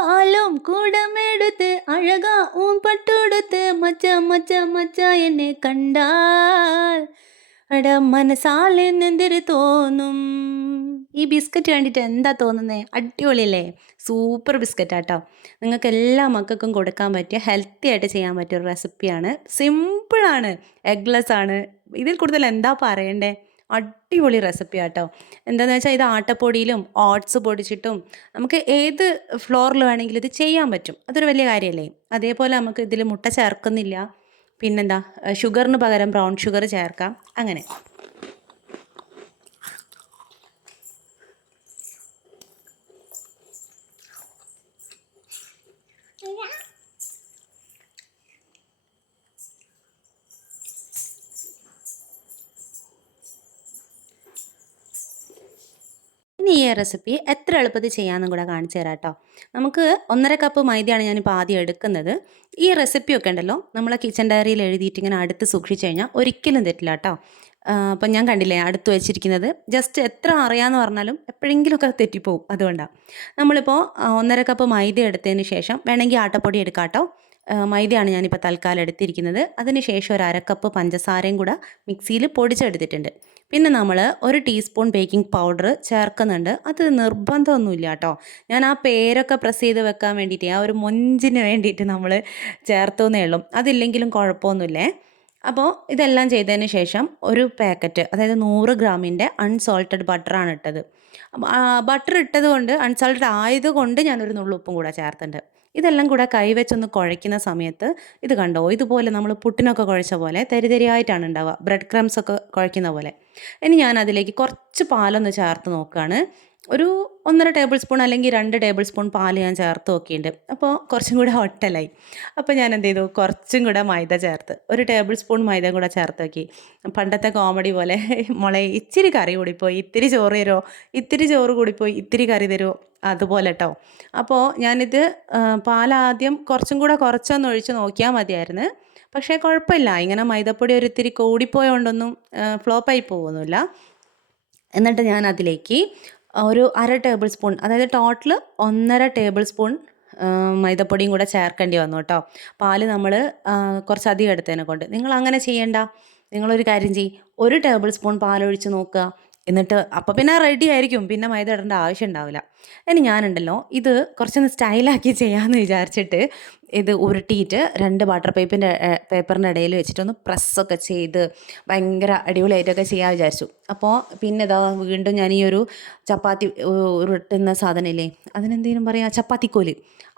പാലും കൂടമെടുത്ത് അഴകാ പട്ടുടുത്ത് മച്ച മച്ച മച്ച എന്നെ കണ്ടാൽ എട മനസ്സാലെ നെന്തിര് തോന്നും. ഈ ബിസ്ക്കറ്റ് കണ്ടിട്ട് എന്താ തോന്നുന്നേ? അടിപൊളിയല്ലേ? സൂപ്പർ ബിസ്ക്കറ്റാട്ടോ. നിങ്ങൾക്ക് എല്ലാ മക്കൾക്കും കൊടുക്കാൻ പറ്റിയ ഹെൽത്തി ആയിട്ട് ചെയ്യാൻ പറ്റിയ ഒരു റെസിപ്പിയാണ്. സിമ്പിളാണ്, എഗ്ലെസ് ആണ്. ഇതിൽ കൂടുതൽ എന്താ പറയണ്ടേ? അടിപൊളി റെസിപ്പിയാട്ടോ. എന്താണെന്ന് വെച്ചാൽ ഇത് ആട്ടപ്പൊടിയിലും ഓട്സ് പൊടിച്ചിട്ടും നമുക്ക് ഏത് ഫ്ലോറിൽ വേണമെങ്കിലും ഇത് ചെയ്യാൻ പറ്റും. അതൊരു വലിയ കാര്യമല്ലേ? അതേപോലെ നമുക്ക് ഇതിൽ മുട്ട ചേർക്കുന്നില്ല. പിന്നെന്താ, ഷുഗറിന് പകരം ബ്രൗൺ ഷുഗർ ചേർക്കാം. അങ്ങനെ ഇനി ഈ റെസിപ്പി എത്ര എളുപ്പത്തിൽ ചെയ്യാമെന്നും കൂടെ കാണിച്ചു തരാം കേട്ടോ. നമുക്ക് 1.5 കപ്പ് മൈദയാണ് ഞാനിപ്പോൾ ആദ്യം എടുക്കുന്നത്. ഈ റെസിപ്പിയൊക്കെ ഉണ്ടല്ലോ നമ്മളെ കിച്ചൺ ഡയറിയിൽ എഴുതിയിട്ട് ഇങ്ങനെ അടുത്ത് സൂക്ഷിച്ചു കഴിഞ്ഞാൽ ഒരിക്കലും തെറ്റില്ല കേട്ടോ. അപ്പം ഞാൻ കണ്ടില്ലേ അടുത്ത് വെച്ചിരിക്കുന്നത്. ജസ്റ്റ് എത്ര അറിയാമെന്ന് പറഞ്ഞാലും എപ്പോഴെങ്കിലുമൊക്കെ തെറ്റിപ്പോവും. അതുകൊണ്ടാണ് നമ്മളിപ്പോൾ 1.5 കപ്പ് മൈദ എടുത്തതിന് ശേഷം വേണമെങ്കിൽ ആട്ടപ്പൊടി എടുക്കാം കേട്ടോ. മൈദയാണ് ഞാനിപ്പോൾ തൽക്കാലം എടുത്തിരിക്കുന്നത്. അതിന് ശേഷം ഒരു 1/2 കപ്പ് പഞ്ചസാരയും കൂടെ മിക്സിയിൽ പൊടിച്ചെടുത്തിട്ടുണ്ട്. പിന്നെ നമ്മൾ 1 ടീസ്പൂൺ ബേക്കിംഗ് പൗഡർ ചേർക്കുന്നുണ്ട്. അത് നിർബന്ധമൊന്നുമില്ല കേട്ടോ. ഞാൻ ആ പേരൊക്കെ പ്രസ് ചെയ്ത് വെക്കാൻ വേണ്ടിയിട്ട് ആ ഒരു മൊഞ്ചിന് വേണ്ടിയിട്ട് നമ്മൾ ചേർത്തുന്നേ ഉള്ളൂ. അതില്ലെങ്കിലും കുഴപ്പമൊന്നുമില്ലേ. അപ്പോൾ ഇതെല്ലാം ചെയ്തതിന് ശേഷം ഒരു പാക്കറ്റ്, അതായത് 100 ഗ്രാമിൻ്റെ അൺസോൾട്ടഡ് ബട്ടറാണ് ഇട്ടത്. ബട്ടർ ഇട്ടത് കൊണ്ട്, അൺസോൾട്ടഡ് ആയതുകൊണ്ട് ഞാനൊരു നുള്ളുപ്പും കൂടെ ചേർത്തിട്ടുണ്ട്. ഇതെല്ലാം കൂടെ കൈവച്ചൊന്ന് കുഴയ്ക്കുന്ന സമയത്ത് ഇത് കണ്ടോ, ഇതുപോലെ നമ്മൾ പുട്ടിനൊക്കെ കുഴച്ച പോലെ തരിതരിയായിട്ടാണ് ഉണ്ടാവുക, ബ്രെഡ് ക്രംസ് ഒക്കെ കുഴയ്ക്കുന്ന പോലെ. ഇനി ഞാൻ അതിലേക്ക് കുറച്ച് പാലൊന്ന് ചേർത്ത് നോക്കുകയാണ്. ഒരു 1.5 ടേബിൾ സ്പൂൺ അല്ലെങ്കിൽ 2 ടേബിൾ സ്പൂൺ പാൽ ഞാൻ ചേർത്ത് നോക്കിയിട്ടുണ്ട്. അപ്പോൾ കുറച്ചും കൂടെ ഒട്ടലായി. അപ്പോൾ ഞാൻ എന്ത് ചെയ്തു, കുറച്ചും കൂടെ മൈദ ചേർത്ത് 1 ടേബിൾ സ്പൂൺ മൈദ കൂടെ ചേർത്ത് നോക്കി. പണ്ടത്തെ കോമഡി പോലെ മോളെ ഇച്ചിരി കറി കൂടിപ്പോയി, ഇത്തിരി ചോറ് തരുമോ, ഇത്തിരി ചോറ് കൂടിപ്പോയി, ഇത്തിരി കറി തരുമോ, അതുപോലെ കേട്ടോ. അപ്പോൾ ഞാനിത് പാലാദ്യം കുറച്ചും കൂടെ കുറച്ചൊന്ന് ഒഴിച്ച് നോക്കിയാൽ മതിയായിരുന്നു. പക്ഷേ കുഴപ്പമില്ല, ഇങ്ങനെ മൈദപ്പൊടി ഒരിത്തിരി കൂടിപ്പോയതുകൊണ്ടൊന്നും ഫ്ലോപ്പായി പോകുന്നില്ല. എന്നിട്ട് ഞാൻ അതിലേക്ക് ഒരു 1/2 ടേബിൾ സ്പൂൺ, അതായത് ടോട്ടൽ 1.5 ടേബിൾ സ്പൂൺ മൈദപ്പൊടിയും കൂടെ ചേർക്കേണ്ടി വന്നു കേട്ടോ. പാല് നമ്മൾ കുറച്ചധികം എടുത്തതിനെ കൊണ്ട്. നിങ്ങൾ അങ്ങനെ ചെയ്യേണ്ട. നിങ്ങളൊരു കാര്യം ചെയ്യ്, 1 ടേബിൾ സ്പൂൺ പാലൊഴിച്ച് നോക്കുക. എന്നിട്ട് അപ്പോൾ പിന്നെ റെഡി ആയിരിക്കും, പിന്നെ മൈദ ഇടേണ്ട ആവശ്യം ഉണ്ടാവില്ല. ഇനി ഞാനുണ്ടല്ലോ ഇത് കുറച്ചൊന്ന് സ്റ്റൈലാക്കി ചെയ്യാമെന്ന് വിചാരിച്ചിട്ട് ഇത് ഉരുട്ടിയിട്ട് 2 ബട്ടർ പേപ്പറിൻ്റെ ഇടയിൽ വെച്ചിട്ടൊന്ന് പ്രസ്സൊക്കെ ചെയ്ത് ഭയങ്കര അടിപൊളിയായിട്ടൊക്കെ ചെയ്യാൻ വിചാരിച്ചു. അപ്പോൾ പിന്നെ ഇതാ വീണ്ടും ഞാൻ ഈ ഒരു ചപ്പാത്തി ഉരുട്ടുന്ന സാധനമില്ലേ, അതിനെന്തെങ്കിലും പറയാം, ചപ്പാത്തിക്കോല്,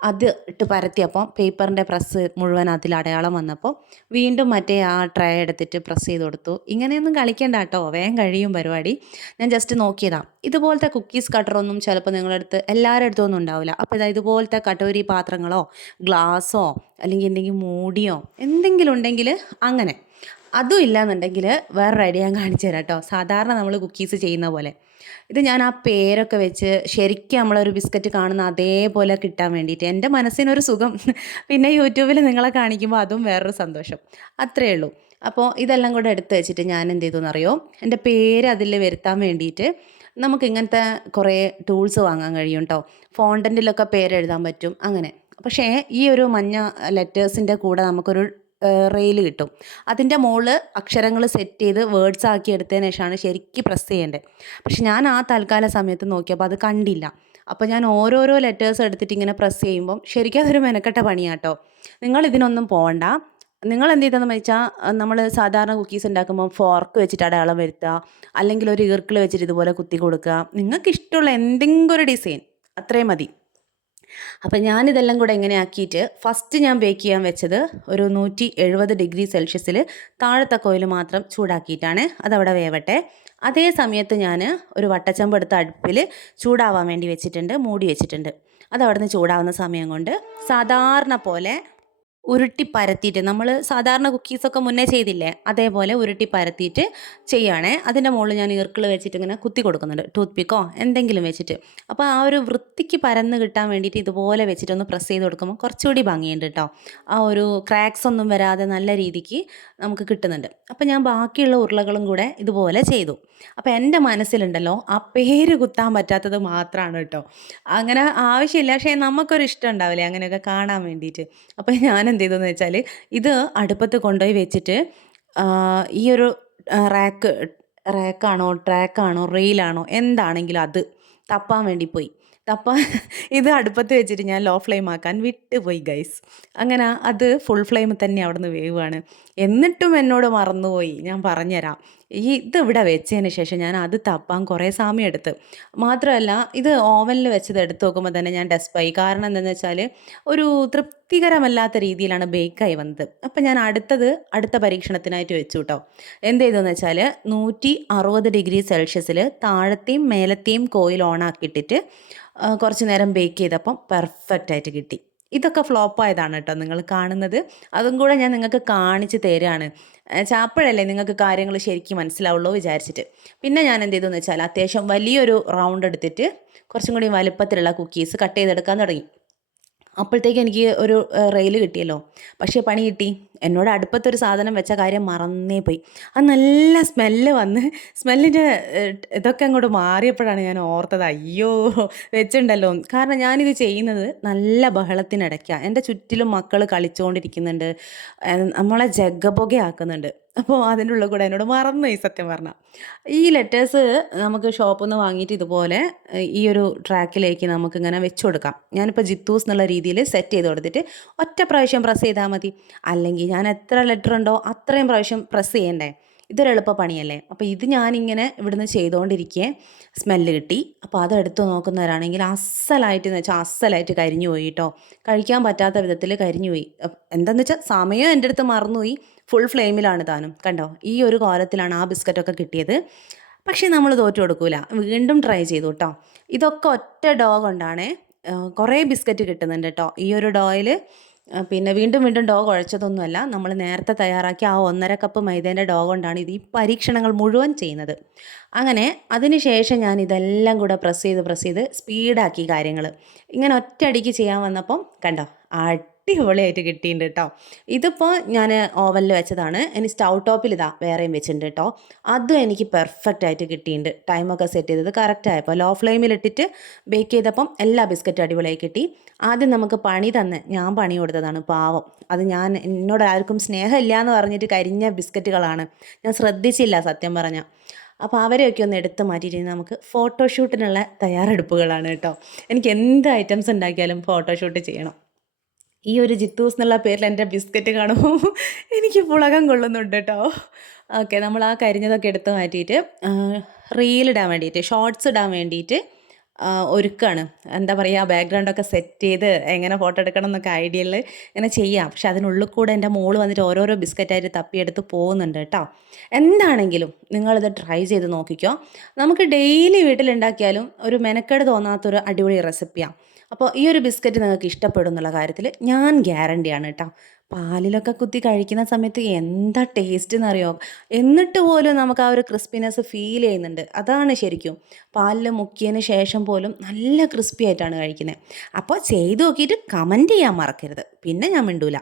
അത് ഇട്ട് പരത്തിയപ്പോൾ പേപ്പറിൻ്റെ പ്രസ് മുഴുവൻ അതിൽ അടയാളം വന്നപ്പോൾ വീണ്ടും മറ്റേ ആ ട്രേ എടുത്തിട്ട് പ്രസ് ചെയ്ത് കൊടുത്തു. ഇങ്ങനെയൊന്നും കളിക്കണ്ട കേട്ടോ, വേഗം കഴിയും പരിപാടി. ഞാൻ ജസ്റ്റ് നോക്കിയതാണ്. ഇതുപോലത്തെ കുക്കീസ് കട്ടറൊന്നും ചിലപ്പോൾ നിങ്ങളുടെ അടുത്ത് എല്ലാവരുടെ അടുത്തൊന്നും ഉണ്ടാവില്ല. അപ്പോൾ ഇതാ ഇതുപോലത്തെ കട്ടോരി പാത്രങ്ങളോ ഗ്ലാസ്സോ അല്ലെങ്കിൽ എന്തെങ്കിലും മൂടിയോ എന്തെങ്കിലും ഉണ്ടെങ്കിൽ അങ്ങനെ. അതും ഇല്ലയെന്നുണ്ടെങ്കിൽ വേറൊരു ഐഡിയ ഞാൻ കാണിച്ചു തരാം കേട്ടോ. സാധാരണ നമ്മൾ കുക്കീസ് ചെയ്യുന്ന പോലെ ഇത് ഞാൻ ആ പേരൊക്കെ വെച്ച് ശരിക്കും നമ്മളൊരു ബിസ്ക്കറ്റ് കാണുന്ന അതേപോലെ കിട്ടാൻ വേണ്ടിയിട്ട് എൻ്റെ മനസ്സിനൊരു സുഖം. പിന്നെ യൂട്യൂബിൽ നിങ്ങളെ കാണിക്കുമ്പോൾ അതും വേറൊരു സന്തോഷം, അത്രയേ ഉള്ളൂ. അപ്പോൾ ഇതെല്ലാം കൂടെ എടുത്ത് വെച്ചിട്ട് ഞാൻ എന്ത് ചെയ്തു എന്നറിയോ, എൻ്റെ പേര് അതിൽ വരുത്താൻ വേണ്ടിയിട്ട് നമുക്ക് ഇങ്ങനത്തെ കുറേ ടൂൾസ് വാങ്ങാൻ കഴിയും കേട്ടോ. ഫോണ്ടൻറ്റിലൊക്കെ പേരെഴുതാൻ പറ്റും അങ്ങനെ. പക്ഷേ ഈ ഒരു മഞ്ഞ ലെറ്റേഴ്സിൻ്റെ കൂടെ നമുക്കൊരു റെയിൽ കിട്ടും. അതിൻ്റെ മുകളിൽ അക്ഷരങ്ങൾ സെറ്റ് ചെയ്ത് വേർഡ്സ് ആക്കി എടുത്തതിന് ശേഷമാണ് ശരിക്കും പ്രസ് ചെയ്യേണ്ടത്. പക്ഷെ ഞാൻ ആ തൽക്കാല സമയത്ത് നോക്കിയപ്പോൾ അത് കണ്ടില്ല. അപ്പോൾ ഞാൻ ഓരോരോ ലെറ്റേഴ്സ് എടുത്തിട്ട് ഇങ്ങനെ പ്രസ് ചെയ്യുമ്പം ശരിക്കും അതൊരു മെനക്കെട്ട പണിയാട്ടോ. നിങ്ങൾ ഇതിനൊന്നും പോകണ്ട. നിങ്ങൾ എന്ത് ചെയ്തെന്ന് വെച്ചാൽ, നമ്മൾ സാധാരണ കുക്കീസ് ഉണ്ടാക്കുമ്പോൾ ഫോർക്ക് വെച്ചിട്ട് അടയാളം വരുത്തുക, അല്ലെങ്കിൽ ഒരു ഈർക്കിൾ വെച്ചിട്ട് ഇതുപോലെ കുത്തി കൊടുക്കുക. നിങ്ങൾക്ക് ഇഷ്ടമുള്ള എന്തെങ്കിലും ഒരു ഡിസൈൻ, അത്രയും മതി. അപ്പം ഞാനിതെല്ലാം കൂടെ ഇങ്ങനെ ആക്കിയിട്ട് ഫസ്റ്റ് ഞാൻ ബേക്ക് ചെയ്യാൻ വെച്ചത് ഒരു 170 ഡിഗ്രി സെൽഷ്യസിൽ താഴത്തെ കോയിൽ മാത്രം ചൂടാക്കിയിട്ടാണ്. അതവിടെ വേവട്ടെ. അതേ സമയത്ത് ഞാൻ ഒരു വട്ടച്ചമ്പ് എടുത്ത് അടുപ്പിൽ ചൂടാവാൻ വേണ്ടി വെച്ചിട്ടുണ്ട്, മൂടി വെച്ചിട്ടുണ്ട്. അതവിടെ നിന്ന് ചൂടാവുന്ന സമയം കൊണ്ട് സാധാരണ പോലെ ഉരുട്ടി പരത്തിയിട്ട് നമ്മൾ സാധാരണ കുക്കീസൊക്കെ മുന്നേ ചെയ്തില്ലേ അതേപോലെ ഉരുട്ടി പരത്തിയിട്ട് ചെയ്യുകയാണേ. അതിൻ്റെ മുകളിൽ ഞാൻ ഈർക്കിൾ വെച്ചിട്ട് ഇങ്ങനെ കുത്തി കൊടുക്കുന്നുണ്ട്, ടൂത്ത് പിക്കോ എന്തെങ്കിലും വെച്ചിട്ട്. അപ്പോൾ ആ ഒരു വൃത്തിക്ക് പരന്ന് കിട്ടാൻ വേണ്ടിയിട്ട് ഇതുപോലെ വെച്ചിട്ടൊന്ന് പ്രസ് ചെയ്ത് കൊടുക്കുമ്പോൾ കുറച്ചുകൂടി ഭംഗിയുണ്ട് കേട്ടോ. ആ ഒരു ക്രാക്സ് ഒന്നും വരാതെ നല്ല രീതിക്ക് നമുക്ക് കിട്ടുന്നുണ്ട്. അപ്പോൾ ഞാൻ ബാക്കിയുള്ള ഉരുളകളും കൂടെ ഇതുപോലെ ചെയ്തു. അപ്പോൾ എൻ്റെ മനസ്സിലുണ്ടല്ലോ ആ പേര് കുത്താൻ പറ്റാത്തത് മാത്രമാണ് കേട്ടോ. അങ്ങനെ ആവശ്യമില്ല, പക്ഷേ നമുക്കൊരു ഇഷ്ടം ഉണ്ടാവില്ലേ അങ്ങനെയൊക്കെ കാണാൻ വേണ്ടിയിട്ട്. അപ്പോൾ ഞാൻ എന്ത് ചെയ്തെന്ന് വെച്ചാൽ ഇത് അടുപ്പത്ത് കൊണ്ടുപോയി വെച്ചിട്ട് ഈ ഒരു റാക്ക് റാക്കാണോ ട്രാക്കാണോ റെയിലാണോ എന്താണെങ്കിലും അത് തപ്പാൻ വേണ്ടി പോയി. തപ്പാൻ ഇത് അടുപ്പത്ത് വെച്ചിട്ട് ഞാൻ ലോ ഫ്ലെയിം ആക്കാൻ വിട്ടുപോയി ഗൈസ്. അങ്ങനെ അത് ഫുൾ ഫ്ലെയിം തന്നെ അവിടുന്ന് വേവുകയാണ്. എന്നിട്ടും എന്നോട് മറന്നുപോയി. ഞാൻ പറഞ്ഞുതരാം. ഇതിവിടെ വെച്ചതിന് ശേഷം ഞാൻ അത് തപ്പാൻ കുറേ സമയം എടുത്ത്. മാത്രമല്ല ഇത് ഓവനിൽ വെച്ചത് എടുത്ത് നോക്കുമ്പോൾ തന്നെ ഞാൻ ഡെസ്പായി. കാരണം എന്താണെന്ന് വെച്ചാൽ ഒരു തൃപ്തികരമല്ലാത്ത രീതിയിലാണ് ബേക്കായി വന്നത്. അപ്പം ഞാൻ അടുത്ത പരീക്ഷണത്തിനായിട്ട് വെച്ചു കേട്ടോ. എന്ത് ചെയ്തതെന്ന് വെച്ചാൽ 160°C താഴത്തെയും മേലത്തെയും കോയിൽ ഓണാക്കിയിട്ടിട്ട് കുറച്ച് നേരം ബേക്ക് ചെയ്തപ്പം പെർഫെക്റ്റ് ആയിട്ട് കിട്ടി. ഇതൊക്കെ ഫ്ലോപ്പായതാണ് കേട്ടോ നിങ്ങൾ കാണുന്നത്. അതും കൂടെ ഞാൻ നിങ്ങൾക്ക് കാണിച്ച് തരാണ്. ചാപ്പഴല്ലേ നിങ്ങൾക്ക് കാര്യങ്ങൾ ശരിക്കും മനസ്സിലാവുള്ളൂ വിചാരിച്ചിട്ട്. പിന്നെ ഞാൻ എന്ത് ചെയ്തെന്ന് വെച്ചാൽ അത്യാവശ്യം വലിയൊരു റൗണ്ട് എടുത്തിട്ട് കുറച്ചും കൂടി വലുപ്പത്തിലുള്ള കുക്കീസ് കട്ട് ചെയ്തെടുക്കാൻ തുടങ്ങി. അപ്പോഴത്തേക്ക് എനിക്ക് ഒരു റെയിൽ കിട്ടിയല്ലോ. പക്ഷേ പണി കിട്ടി. എന്നോട് അടുപ്പത്തൊരു സാധനം വെച്ച കാര്യം മറന്നേ പോയി. അത് നല്ല സ്മെല്ല് വന്ന് സ്മെല്ലിൻ്റെ ഇതൊക്കെ അങ്ങോട്ട് മാറിയപ്പോഴാണ് ഞാൻ ഓർത്തത് അയ്യോ വെച്ചിട്ടുണ്ടല്ലോ. കാരണം ഞാനിത് ചെയ്യുന്നത് നല്ല ബഹളത്തിനിടയ്ക്കാണ്. എൻ്റെ ചുറ്റിലും മക്കൾ കളിച്ചുകൊണ്ടിരിക്കുന്നുണ്ട്, നമ്മളെ ജഗ്ഗപുകയാക്കുന്നുണ്ട്. അപ്പോൾ അതിൻ്റെ ഉള്ളിൽ കൂടെ എന്നോട് മറന്നുപോയി സത്യം പറഞ്ഞാൽ. ഈ ലെറ്റേഴ്സ് നമുക്ക് ഷോപ്പിൽ നിന്ന് വാങ്ങിയിട്ട് ഇതുപോലെ ഈ ഒരു ട്രാക്കിലേക്ക് നമുക്കിങ്ങനെ വെച്ച് കൊടുക്കാം. ഞാനിപ്പോൾ ജിത്തൂസ് എന്നുള്ള രീതിയിൽ സെറ്റ് ചെയ്ത് കൊടുത്തിട്ട് ഒറ്റ പ്രാവശ്യം പ്രസ് ചെയ്താൽ മതി. അല്ലെങ്കിൽ ഞാൻ എത്ര ലെറ്റർ ഉണ്ടോ അത്രയും പ്രാവശ്യം പ്രസ് ചെയ്യണ്ടേ. ഇതൊരു എളുപ്പ പണിയല്ലേ. അപ്പോൾ ഇത് ഞാനിങ്ങനെ ഇവിടുന്ന് ചെയ്തുകൊണ്ടിരിക്കെ സ്മെല്ല് കിട്ടി. അപ്പോൾ അതെടുത്ത് നോക്കുന്നവരാണെങ്കിൽ അസ്സലായിട്ട് എന്ന് വെച്ചാൽ അസ്സലായിട്ട് കരിഞ്ഞു പോയി കേട്ടോ. കഴിക്കാൻ പറ്റാത്ത വിധത്തിൽ കരിഞ്ഞു പോയി. എന്താണെന്ന് വെച്ചാൽ സമയം എൻ്റെ അടുത്ത് മറന്നുപോയി. ഫുൾ ഫ്ലെയിമിലാണ് താനും. കണ്ടോ ഈ ഒരു കോലത്തിലാണ് ആ ബിസ്ക്കറ്റൊക്കെ കിട്ടിയത്. പക്ഷേ നമ്മൾ തോറ്റു കൊടുക്കൂല, വീണ്ടും ട്രൈ ചെയ്തു കേട്ടോ. ഇതൊക്കെ ഒറ്റ ഡോ കൊണ്ടാണ് കുറേ ബിസ്ക്കറ്റ് കിട്ടുന്നുണ്ട് കേട്ടോ ഈ ഒരു ഡോയിൽ. പിന്നെ വീണ്ടും വീണ്ടും ഡോ കുഴച്ചതൊന്നുമല്ല, നമ്മൾ നേരത്തെ തയ്യാറാക്കിയ ആ 1.5 കപ്പ് മൈദേൻ്റെ ഡോ കൊണ്ടാണ് ഇത് ഈ പരീക്ഷണങ്ങൾ മുഴുവൻ ചെയ്യുന്നത്. അങ്ങനെ അതിന് ശേഷം ഞാൻ ഇതെല്ലാം കൂടെ പ്രസ് ചെയ്ത് സ്പീഡാക്കി കാര്യങ്ങൾ. ഇങ്ങനെ ഒറ്റയടിക്ക് ചെയ്യാൻ വന്നപ്പം കണ്ടോ അടിപൊളിയായിട്ട് കിട്ടിയിട്ടുണ്ട് കേട്ടോ. ഇതിപ്പോൾ ഞാൻ ഓവനിൽ വെച്ചതാണ്. ഇനി സ്റ്റൗ ടോപ്പിൽ ഇതാ വേറെയും വെച്ചിട്ടുണ്ട് കേട്ടോ. അതും എനിക്ക് പെർഫെക്റ്റ് ആയിട്ട് കിട്ടിയിട്ടുണ്ട്. ടൈമൊക്കെ സെറ്റ് ചെയ്തത് കറക്റ്റ് ആയപ്പോൾ ലോ ഫ്ലെയിമിലിട്ടിട്ട് ബേക്ക് ചെയ്തപ്പം എല്ലാ ബിസ്ക്കറ്റും അടിപൊളിയായി കിട്ടി. ആദ്യം നമുക്ക് പണി തന്നെ ഞാൻ പണി കൊടുത്തതാണ് പാവം. അത് എന്നോട് ആർക്കും സ്നേഹമില്ല എന്ന് പറഞ്ഞിട്ട് കരിഞ്ഞ ബിസ്ക്കറ്റുകളാണ്. ഞാൻ ശ്രദ്ധിച്ചില്ല സത്യം പറഞ്ഞാൽ. അപ്പോൾ അവരെയൊക്കെ ഒന്ന് എടുത്ത് മാറ്റിയിട്ട് നമുക്ക് ഫോട്ടോഷൂട്ടിനുള്ള തയ്യാറെടുപ്പുകളാണ് കേട്ടോ. എനിക്ക് എന്ത് ഐറ്റംസ് ഉണ്ടാക്കിയാലും ഫോട്ടോഷൂട്ട് ചെയ്യണം. ഈ ഒരു ജിത്തൂസ് എന്നുള്ള പേരിൽ എൻ്റെ ബിസ്ക്കറ്റ് കാണുമ്പോൾ എനിക്ക് പുളകം കൊള്ളുന്നുണ്ട് കേട്ടോ. ഓക്കെ, നമ്മൾ ആ കരിഞ്ഞതൊക്കെ എടുത്ത് മാറ്റിയിട്ട് റീലിടാൻ വേണ്ടിയിട്ട് ഷോർട്സ് ഇടാൻ വേണ്ടിയിട്ട് ഒരുക്കാണ്. എന്താ പറയുക, ബാക്ക്ഗ്രൗണ്ടൊക്കെ സെറ്റ് ചെയ്ത് എങ്ങനെ ഫോട്ടോ എടുക്കണം എന്നൊക്കെ ഐഡിയയിൽ ഇങ്ങനെ ചെയ്യാം. പക്ഷെ അതിനുള്ളിൽ കൂടെ എൻ്റെ മോള് വന്നിട്ട് ഓരോരോ ബിസ്ക്കറ്റായിട്ട് തപ്പിയെടുത്ത് പോകുന്നുണ്ട് കേട്ടോ. എന്താണെങ്കിലും നിങ്ങളിത് ട്രൈ ചെയ്ത് നോക്കിക്കോ. നമുക്ക് ഡെയിലി വീട്ടിലുണ്ടാക്കിയാലും ഒരു മെനക്കേട് തോന്നാത്തൊരു അടിപൊളി റെസിപ്പിയാണ്. അപ്പോൾ ഈ ഒരു ബിസ്ക്കറ്റ് നിങ്ങൾക്ക് ഇഷ്ടപ്പെടും എന്നുള്ള കാര്യത്തിൽ ഞാൻ ഗ്യാരണ്ടിയാണ് കേട്ടോ. പാലിലൊക്കെ കുത്തി കഴിക്കുന്ന സമയത്ത് എന്താ ടേസ്റ്റ് എന്നറിയോ. എന്നിട്ട് പോലും നമുക്ക് ആ ഒരു ക്രിസ്പിനെസ് ഫീൽ ചെയ്യുന്നുണ്ട്. അതാണ് ശരിക്കും. പാലിൽ മുക്കിയതിന് ശേഷം പോലും നല്ല ക്രിസ്പി ആയിട്ടാണ് കഴിക്കുന്നത്. അപ്പോൾ ചെയ്ത് നോക്കിയിട്ട് കമൻറ്റ് ചെയ്യാൻ മറക്കരുത്. പിന്നെ ഞാൻ മിണ്ടൂല.